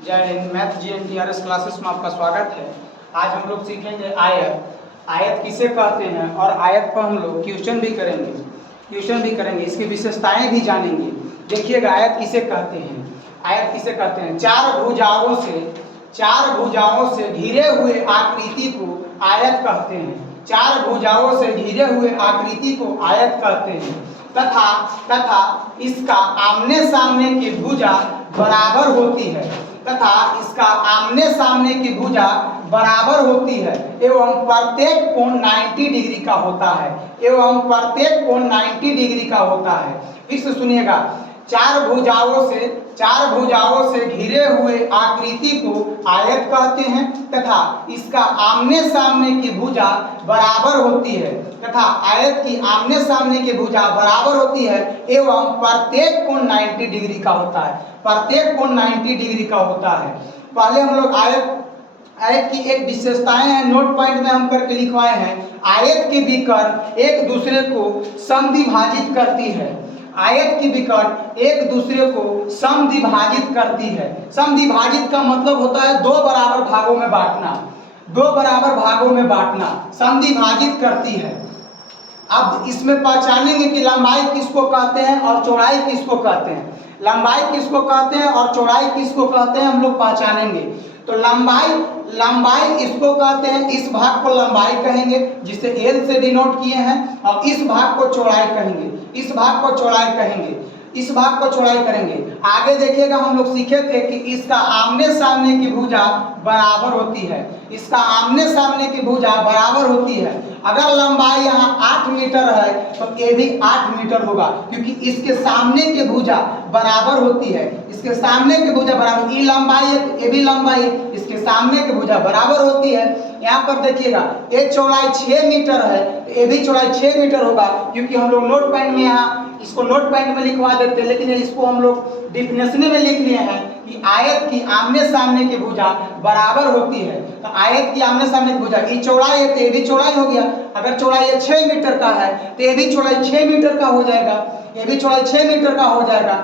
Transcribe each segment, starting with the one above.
जय Hind. Math GNTRS classes में आपका स्वागत है। आज हम लोग सीखेंगे आयत। आयत किसे कहते हैं और आयत पर हम लोग क्वेश्चन भी करेंगे, इसकी विशेषताएं भी जानेंगे। देखिएगा आयत किसे कहते हैं। आयत किसे कहते हैं? चार भुजाओं से घिरे हुए आकृति को आयत कहते हैं। चार भुजाओं से घिरे हुए आकृति को आयत कहते हैं तथा इसका आमने सामने की भुजा बराबर होती है एवं प्रत्येक कोण 90 डिग्री का होता है। फिर से सुनिएगा, चार भुजाओं से घिरे हुए आकृति को आयत कहते हैं तथा इसका आमने सामने की भुजा बराबर होती है एवं प्रत्येक कोण 90 डिग्री का होता है। पहले हम लोग आयत की एक विशेषताएं हैं, नोट पॉइंट में हम करके लिखवाए हैं। आयत की विकर्ण एक दूसरे को समद्विभाजित करती है। समद्विभाजित का मतलब होता है दो बराबर भागों में बांटना। समद्विभाजित करती है। अब इसमें पहचानेंगे कि लंबाई किसको कहते हैं और चौड़ाई किसको कहते हैं। लंबाई किसको कहते हैं और चौड़ाई किसको कहते हैं हम लोग पहचानेंगे। तो लंबाई इसको कहते हैं, इस भाग को लंबाई कहेंगे जिसे L से डिनोट किए हैं, और इस भाग को चौड़ाई करेंगे। आगे देखिएगा, हम लोग सीखे थे कि इसका आमने सामने की भुजा बराबर होती है। अगर लंबाई यहाँ 8 मीटर है तो ये भी 8 मीटर होगा, क्योंकि इसके सामने की भुजा बराबर होती है। ये लंबाई है, ये भी लंबाई है, इसके सामने की भुजा बराबर होती है। यहाँ पर देखिएगा, ये चौड़ाई 6 मीटर है, ये भी चौड़ाई 6 मीटर होगा, क्योंकि हम लोग नोट पॉइंट में यहाँ इसको नोट पॉइंट में लिखवा देते हैं, लेकिन इसको हम लोग डिफिनेशन में लिख लिए हैं कि आयत की आमने सामने की भुजा बराबर होती है। तो आयत की आमने सामने की भुजा, ये चौड़ाई है तो ये भी चौड़ाई हो गया। अगर चौड़ाई 6 मीटर का है तो ये भी चौड़ाई 6 मीटर का हो जाएगा।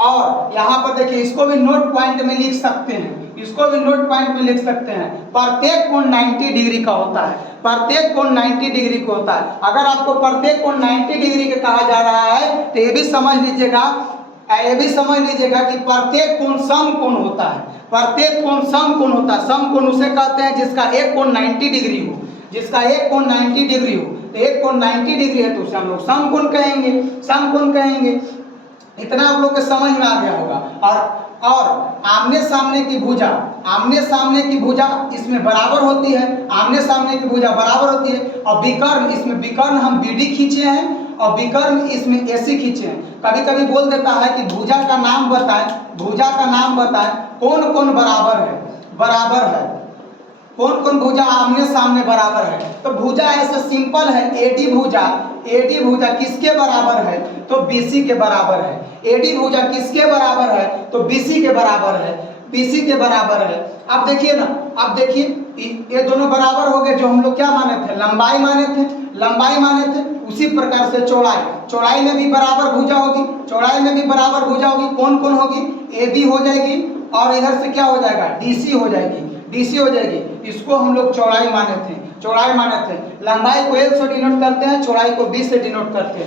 और यहाँ पर देखिए, इसको भी नोट पॉइंट में लिख सकते हैं। प्रत्येक कोण 90 डिग्री का होता है। अगर आपको प्रत्येक कोण 90 डिग्री का कहा जा रहा है तो ये भी समझ लीजिएगा कि प्रत्येक कोण समकोण होता है। समकोण उसे कहते हैं जिसका एक कोण 90 डिग्री हो। तो एक कोण 90 डिग्री है तो उसे हम लोग समकोण कहेंगे। इतना आप लोग के समझ में आ गया होगा। और आमने सामने की भुजा इसमें बराबर होती है। और विकर्ण हम BD खींचे हैं और विकर्ण इसमें AC खींचे हैं। कभी कभी बोल देता है कि भुजा का नाम बताएं कौन कौन बराबर है, कौन भुजा आमने सामने बराबर है। तो भुजा ऐसे सिंपल है, AD भुजा किसके बराबर है? तो BC के बराबर है। AD भुजा किसके बराबर है? तो BC के बराबर है। अब देखिए ये दोनों बराबर हो गए। जो हम लोग क्या माने थे? लंबाई माने थे। उसी प्रकार से चौड़ाई में भी बराबर भुजा होगी। कौन होगी? AB हो जाएगी, और इधर से क्या हो जाएगा? DC हो जाएगी। इसको हम लोग चौड़ाई माने थे। लंबाई को L से डिनोट करते हैं, चौड़ाई को B से डिनोट करते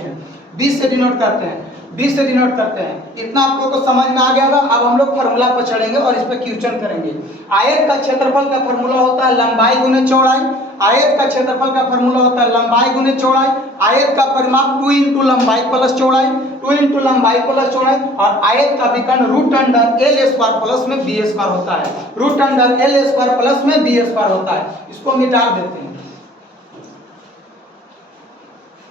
हैं। इतना आप लोगों को समझ में आ गया होगा। अब हम लोग फार्मूला पर चढ़ेंगे और इस पर क्वेश्चन करेंगे। आयत का क्षेत्रफल का फार्मूला होता है लंबाई गुने चौड़ाई। आयत का परिमाप 2 इंटू लंबाई प्लस चौड़ाई। और आयत का विकर्ण √L² प्लस में B² होता है। इसको मिटा देते हैं।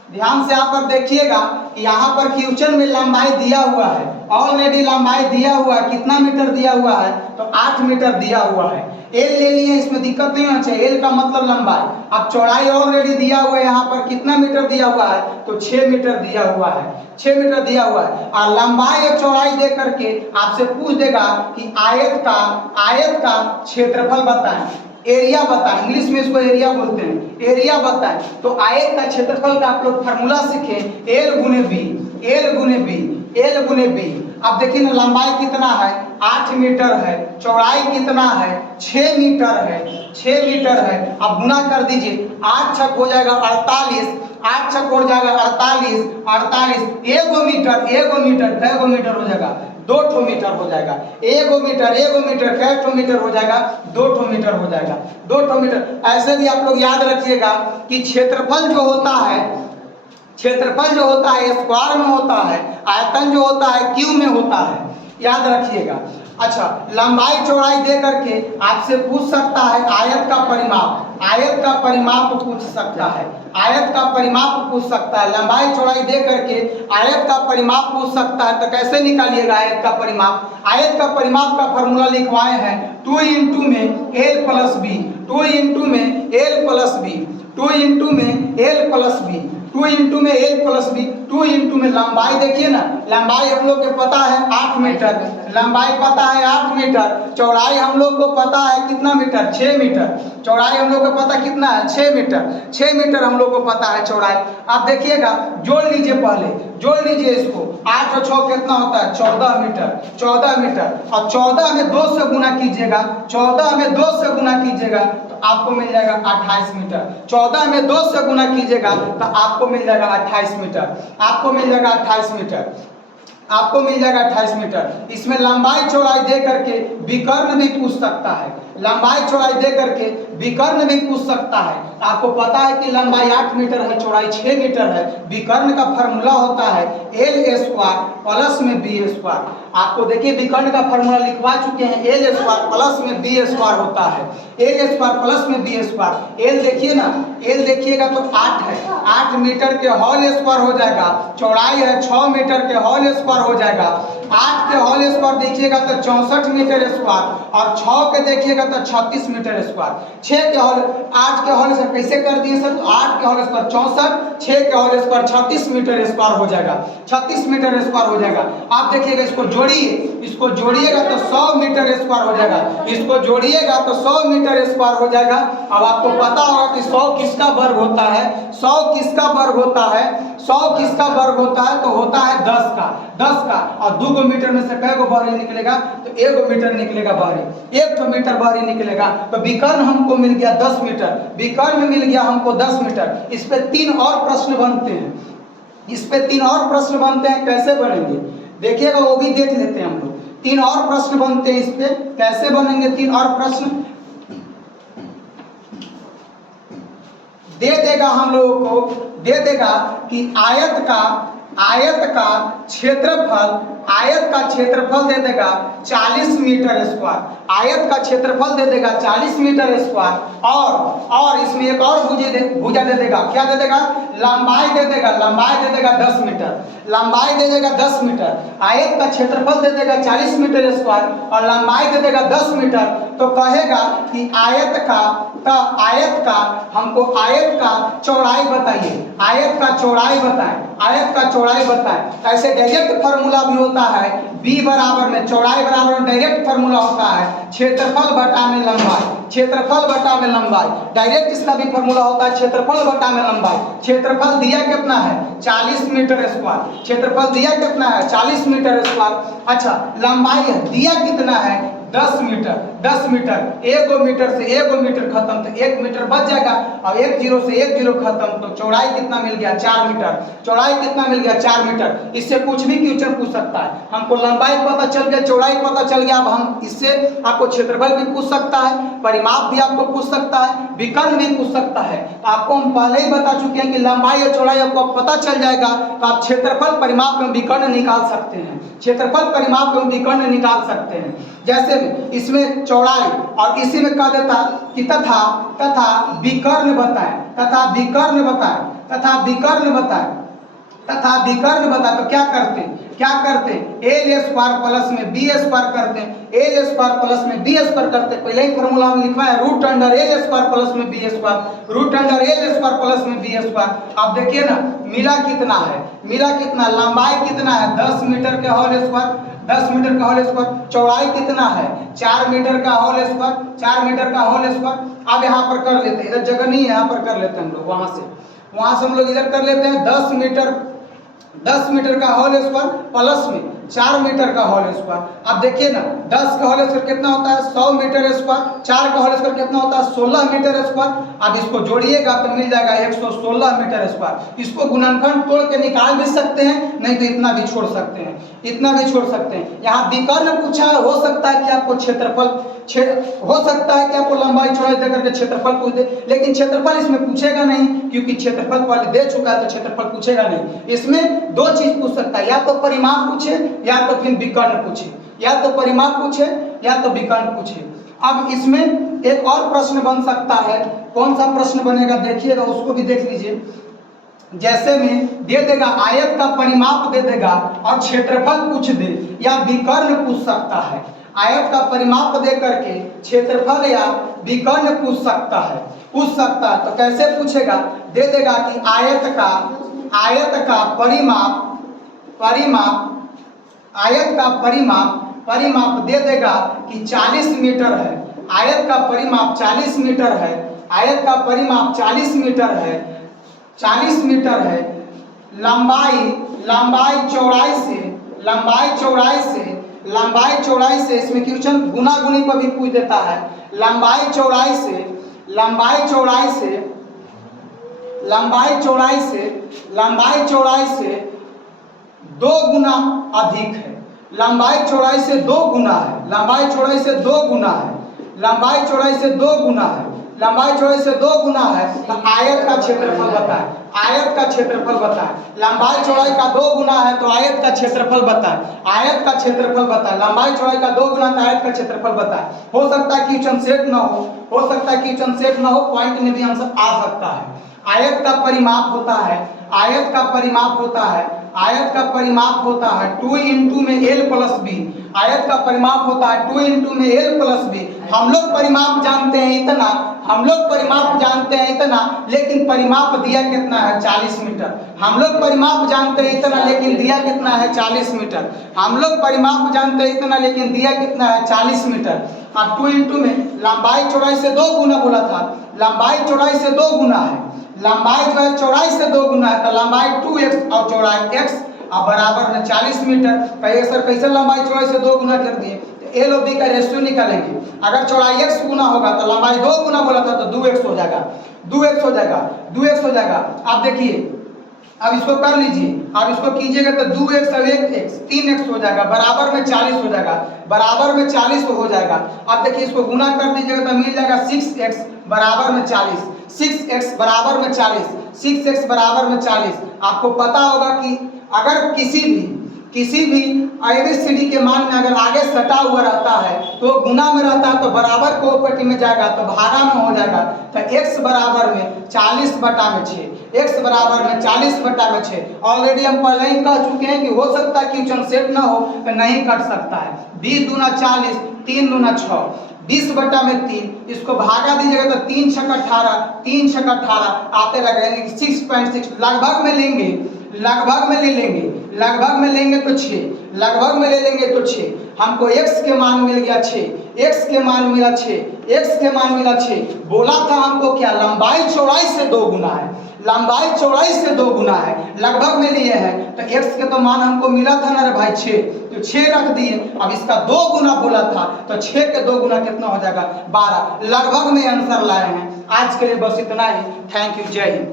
ध्यान से आप देखिएगा कि यहाँ पर क्वेश्चन में लंबाई दिया हुआ है, ऑलरेडी लंबाई दिया हुआ है। कितना मीटर दिया हुआ है? तो 8 मीटर दिया हुआ है। L ले लिए, इसमें दिक्कत नहीं होना चाहिए। L का मतलब लंबाई। अब चौड़ाई ऑलरेडी दिया हुआ है, यहाँ पर कितना मीटर दिया हुआ है? तो 6 मीटर दिया हुआ है। और लंबाई और चौड़ाई दे करके आपसे पूछ देगा कि आयत का क्षेत्रफल बताएं, एरिया बताएं। इंग्लिश में इसको एरिया बोलते हैं। एरिया बताएं। तो आयत का क्षेत्रफल का आप लोग फार्मूला सीखे, L गुने B। एल गुने बी। अब देखिए ना लंबाई कितना है 8 मीटर है, चौड़ाई कितना है 6 मीटर है, 6 मीटर है। अब गुना कर दीजिए, 8 छक हो जाएगा 48, 8 छक हो जाएगा 48, 48 एगो मीटर, एगो मीटर कैगो मीटर हो जाएगा 2 मीटर हो जाएगा। एगो मीटर कैठो मीटर हो जाएगा 2 मीटर हो जाएगा, 2 मीटर। ऐसे भी आप लोग याद रखिएगा कि क्षेत्रफल जो होता है, क्षेत्रफल जो होता है स्क्वायर में होता है, आयतन जो होता है क्यूब में होता है, याद रखिएगा। अच्छा, लंबाई चौड़ाई दे करके आपसे पूछ सकता है आयत का परिमाप, आयत का परिमाप पूछ सकता है, आयत का परिमाप पूछ सकता है। लंबाई चौड़ाई दे करके आयत का परिमाप पूछ सकता है। तो कैसे निकालिएगा आयत का परिमाप? आयत का परिमाप का फॉर्मूला लिखवाए हैं 2 इंटू में एल प्लस बी, 2 इंटू में एल प्लस बी, 2 इंटू में एल प्लस बी, 2 इंटू में एल प्लस बी, 2 इंटू में लंबाई देखिए ना, लंबाई हम लोग को पता है 8 मीटर, लंबाई पता है 8 मीटर, चौड़ाई हम लोग को पता है कितना मीटर 6 मीटर, चौड़ाई हम लोग को पता कितना है 6 मीटर, 6 मीटर हम लोग को पता है चौड़ाई। आप देखिएगा जोड़ लीजिए, पहले जोड़ लीजिए इसको, 8 और 6 कितना होता है 14 मीटर, 14 मीटर। और 14 में 2 से गुना कीजिएगा, 14 में 2 से गुना कीजिएगा तो आपको मिल जाएगा 28 मीटर। 14 में 2 से गुना कीजिएगा तो आपको मिल जाएगा 28 मीटर, आपको मिल जाएगा 28 मीटर, आपको मिल जाएगा 28 मीटर। इसमें लंबाई चौड़ाई दे करके विकर्ण भी पूछ सकता है, लंबाई चौड़ाई दे करके विकर्ण भी पूछ सकता है। आपको पता है कि लंबाई 8 मीटर है, चौड़ाई 6 मीटर है। विकर्ण का फॉर्मूला होता है एल स्क्वायर प्लस में बी स्क्वायर। आपको देखिए विकर्ण का फॉर्मूला लिखवा चुके हैं, एल स्क्वायर प्लस में बी स्क्वायर होता है, एल स्क्वायर प्लस में बी स्क्वायर। एल देखिए ना, एल देखिएगा तो 8 है, 8 मीटर के होल स्क्वायर हो जाएगा, चौड़ाई है 6 मीटर के होल स्क्वायर हो जाएगा। 8 के होल स्क्वायर देखिएगा तो 64 मीटर स्क्वायर और 6 के देखिएगा तो 36 मीटर स्क्वायर। 6 के होल 8 के होल स्क्वायर कैसे कर दिए सर? 8 के होल स्क्वायर 64, 6 के होल स्क्वायर 36 मीटर स्क्वायर हो जाएगा, 36 मीटर स्क्वायर हो जाएगा। आप देखिएगा इसको जोड़िए, इसको जोड़िएगा तो 100 मीटर स्क्वायर हो जाएगा, इसको जोड़िएगा तो 100 मीटर स्क्वायर हो जाएगा। अब आपको पता होगा कि 100 किसका वर्ग होता है, 100 किसका वर्ग होता है, 100 किसका वर्ग होता है तो होता है 10 का, 10 का। और 2 मीटर में से कैगो बाहरी निकलेगा तो 1 मीटर निकलेगा बाहरी, 1 मीटर बाहरी निकलेगा। तो विकर्ण हमको मिल गया 10 मीटर, विकर्ण मिल गया हमको 10 मीटर। इस पे 3 और प्रश्न बनते हैं, इस पे 3 और प्रश्न बनते हैं। कैसे बनेंगे देखिएगा, वो भी देख लेते हैं हम लोग। 3 और प्रश्न बनते हैं, इस पे कैसे बनेंगे 3 और प्रश्न दे देगा हम लोगों को, दे देगा कि आयत का क्षेत्रफल, आयत का क्षेत्रफल दे देगा 40 मीटर स्क्वायर, आयत का क्षेत्रफल दे देगा 40 मीटर स्क्वायर। और इसमें एक और भुजा दे देगा, क्या दे देगा? लंबाई दे देगा, लंबाई दे देगा 10 मीटर, लंबाई दे देगा 10 मीटर। आयत का क्षेत्रफल दे देगा 40 मीटर स्क्वायर और लंबाई दे देगा 10 मीटर। तो कहेगा कि आयत का हमको आयत का चौड़ाई बताइए, आयत का चौड़ाई बताएं, आयत का चौड़ाई बताएं। ऐसे डायरेक्ट फार्मूला भी होता है, b बराबर में चौड़ाई बराबर में डायरेक्ट फार्मूला होता है क्षेत्रफल बटा में लंबाई, क्षेत्रफल बटा में लंबाई। डायरेक्ट इसका भी फार्मूला होता है क्षेत्रफल बटा में लंबाई। क्षेत्रफल दिया कितना है 40 मीटर स्क्वायर, क्षेत्रफल दिया कितना है 40 मीटर स्क्वायर। अच्छा, लंबाई दिया कितना है 10 मीटर, 10 मीटर। 1 मीटर से 1 मीटर खत्म तो 1 मीटर बच जाएगा और 1 जीरो से 1 जीरो खत्म तो चौड़ाई कितना मिल गया 4 मीटर, चौड़ाई कितना मिल गया 4 मीटर। इससे कुछ भी क्वेश्चन पूछ सकता है। हमको लंबाई पता चल गया, चौड़ाई पता चल गया। अब हम इससे आपको क्षेत्रफल भी पूछ सकता है, परिमाप भी आपको पूछ सकता है, विकर्ण भी पूछ सकता है। आपको हम पहले ही बता चुके हैं कि लंबाई और चौड़ाई आपको पता चल जाएगा तो आप क्षेत्रफल परिमाप में विकर्ण निकाल सकते हैं, क्षेत्रफल परिमाप में विकर्ण निकाल सकते हैं। जैसे इसमें चौड़ाई और इसी में कह देता कि तथा विकर्ण बताएं, तथा विकर्ण बताएं, तथा विकर्ण बताएं, तथा विकर्ण बताएं। तो क्या करते एल स्क्वायर प्लस में बी स्क्वायर करते हैं, एल स्क्वायर प्लस में बी स्क्वायर करते हैं। पहले ही फॉर्मूला में लिखा है root under L square plus में B square, root under L square plus में बी स्क्वायर। अब देखिए ना मिला कितना है, मिला कितना, लंबाई कितना है 10 मीटर के होल स्क्वायर, 10 मीटर का होल स्क्वायर। चौड़ाई कितना है 4 मीटर का होल स्क्वायर, 4 मीटर का होल स्क्वायर। अब यहाँ पर कर लेते हैं, इधर जगह नहीं है, यहाँ पर कर लेते हैं हम लोग, वहां से हम लोग इधर कर लेते हैं 10 मीटर 10 मीटर का होल स्क्वायर प्लस में 4 मीटर का होल स्क्वायर। अब देखिए ना 10 का होल स्क्वायर कितना होता है 100 मीटर स्क्वायर, 4 का होल स्क्वायर कितना होता है 16 मीटर स्क्वायर। अब इसको जोड़िएगा तो मिल जाएगा 116 मीटर स्क्वायर। इसको गुणनखंड तोड़ के निकाल भी सकते हैं, नहीं तो इतना भी छोड़ सकते हैं, इतना भी छोड़ सकते हैं। यहाँ विकर्ण पूछा है, हो सकता है कि आपको क्षेत्रफल हो सकता है कि आपको लंबाई चौड़ाई देकर के क्षेत्रफल पूछ दे, लेकिन क्षेत्रफल इसमें पूछेगा नहीं, क्योंकि क्षेत्रफल पहले दे चुका है तो क्षेत्रफल पूछेगा नहीं। इसमें दो चीज पूछ सकता है, या तो परिमाप पूछे या तो फिर विकर्ण पूछे, या तो परिमाप पूछे या तो विकर्ण पूछे। अब इसमें एक और प्रश्न बन सकता है, कौन सा प्रश्न बनेगा देखिएगा, उसको भी देख लीजिए। जैसे में दे देगा आयत का परिमाप दे देगा और क्षेत्रफल पूछ दे, या विकर्ण पूछ सकता है। आयत का परिमाप दे करके क्षेत्रफल या विकर्ण पूछ सकता है, पूछ सकता है। तो कैसे पूछेगा, दे देगा कि आयत का परिमाप दे देगा कि 40 मीटर है। आयत का परिमाप 40 मीटर है, आयत का परिमाप 40 मीटर है, 40 मीटर है। लंबाई चौड़ाई से इसमें क्वेश्चन गुना गुनी पर भी पूछ देता है। लंबाई चौड़ाई से 2 गुना अधिक है। लंबाई चौड़ाई से 2 गुना है, लंबाई चौड़ाई से 2 गुना है, लंबाई चौड़ाई से 2 गुना है, लंबाई चौड़ाई से 2 गुना है। तो आयत का क्षेत्रफल बताएं, आयत का क्षेत्रफल बताएं। लंबाई चौड़ाई का 2 गुना है तो आयत का क्षेत्रफल बताएं, आयत का क्षेत्रफल बताएं। लंबाई चौड़ाई का 2 गुना तो आयत का क्षेत्रफल बताएं। हो सकता है क्वेश्चन सेट ना हो सकता है क्वेश्चन सेट ना हो, पॉइंट में भी आंसर आ सकता है। आयत का परिमाप होता है, आयत का परिमाप होता है, आयत का परिमाप होता है 2 इंटू में l प्लस बी। आयत का परिमाप होता है 2 इंटू में l प्लस बी। हम लोग परिमाप जानते हैं इतना, हम लोग परिमाप जानते हैं इतना, लेकिन परिमाप दिया कितना है 40 मीटर। हम लोग परिमाप जानते हैं इतना, लेकिन दिया कितना है 40 मीटर। हम लोग परिमाप जानते हैं इतना, लेकिन दिया कितना है 40 मीटर। अब 2 इंटू में लंबाई चौड़ाई से 2 गुना बोला था, लंबाई चौड़ाई से 2 गुना है, लंबाई जो है चौड़ाई से 2 गुना है, तो लंबाई 2x और चौड़ाई x अब बराबर में 40 मीटर। कहिए सर कैसे लंबाई चौड़ाई से 2 गुना कर दिए, तो एल और बी का रेशियो निकालेंगे। अगर चौड़ाई x गुना होगा तो लंबाई 2 गुना बोला था तो 2x हो जाएगा, 2x हो जाएगा, 2x हो जाएगा। आप देखिए अब इसको कर लीजिए, अब इसको कीजिएगा तो 2x और 1x 3x हो जाएगा, बराबर में 40 हो जाएगा, बराबर में 40 हो जाएगा। अब देखिए इसको गुना कर दीजिएगा तो मिल जाएगा 6x बराबर में 40, 6x बराबर में 40, 6x बराबर में 40। आपको पता होगा कि अगर किसी भी ABCD के मान में अगर आगे सटा हुआ रहता है तो गुना में रहता है तो बराबर को पट्टी में जाएगा तो भागा में हो जाएगा। तो x बराबर में 40 बटा में 6, x बराबर में 40 बटा में 6। ऑलरेडी हम पहले ही कह चुके हैं कि हो सकता है क्वेश्चन सेट ना हो तो नहीं कट सकता है। 20 दूना 40, 3 दूना 6, 20 बटा में 3, इसको भागा दीजिएगा तो 3 छक 18, 3 छक 18 आते रहेगा, यानी 6.6 लगभग में लेंगे, लगभग में ले लेंगे, लगभग में लेंगे तो 6, लगभग में ले लेंगे तो 6। हमको x के मान मिल गया 6, x के मान मिला 6, x के मान मिला 6। बोला था हमको क्या, लंबाई चौड़ाई से 2 गुना है, लंबाई चौड़ाई से 2 गुना है, लगभग में लिए हैं तो x के तो मान हमको मिला था ना रे भाई 6, तो 6 रख दिए। अब इसका 2 गुना बोला था तो 6 के 2 गुना कितना हो जाएगा 12। लगभग में आंसर लाए हैं। आज के लिए बस इतना ही। थैंक यू, जय हिंद।